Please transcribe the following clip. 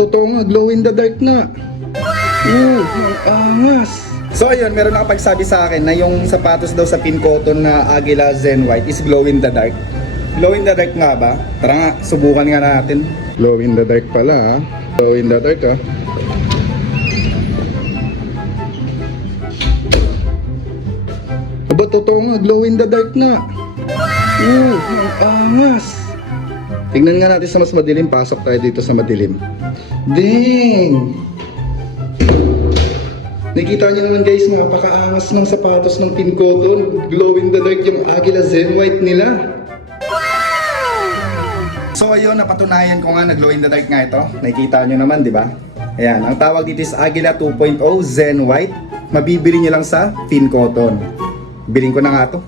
totoo nga, glow in the dark na. Ang angas. So ayun, meron nakapagsabi sa akin na yung sapatos daw sa Pin Cotton na Aguila Zen White is glow in the dark. Glow in the dark nga ba? Tara nga, subukan nga natin. Glow in the dark pala ha. Glow in the dark ha. Aba, totoo nga, glow in the dark na. Ang angas. Tingnan nga natin sa mas madilim. Pasok tayo dito sa madilim. Dang! Nakikita nyo naman guys, napakaangas ng sapatos ng Pin Cotton. Glow in the dark yung Aguila Zen White nila. So ayun, napatunayan ko nga na glow in the dark nga ito. Nakikita nyo naman, di ba? Ayan, ang tawag dito is Aguila 2.0 Zen White. Mabibili nyo lang sa Pin Cotton. Biling ko na nga to.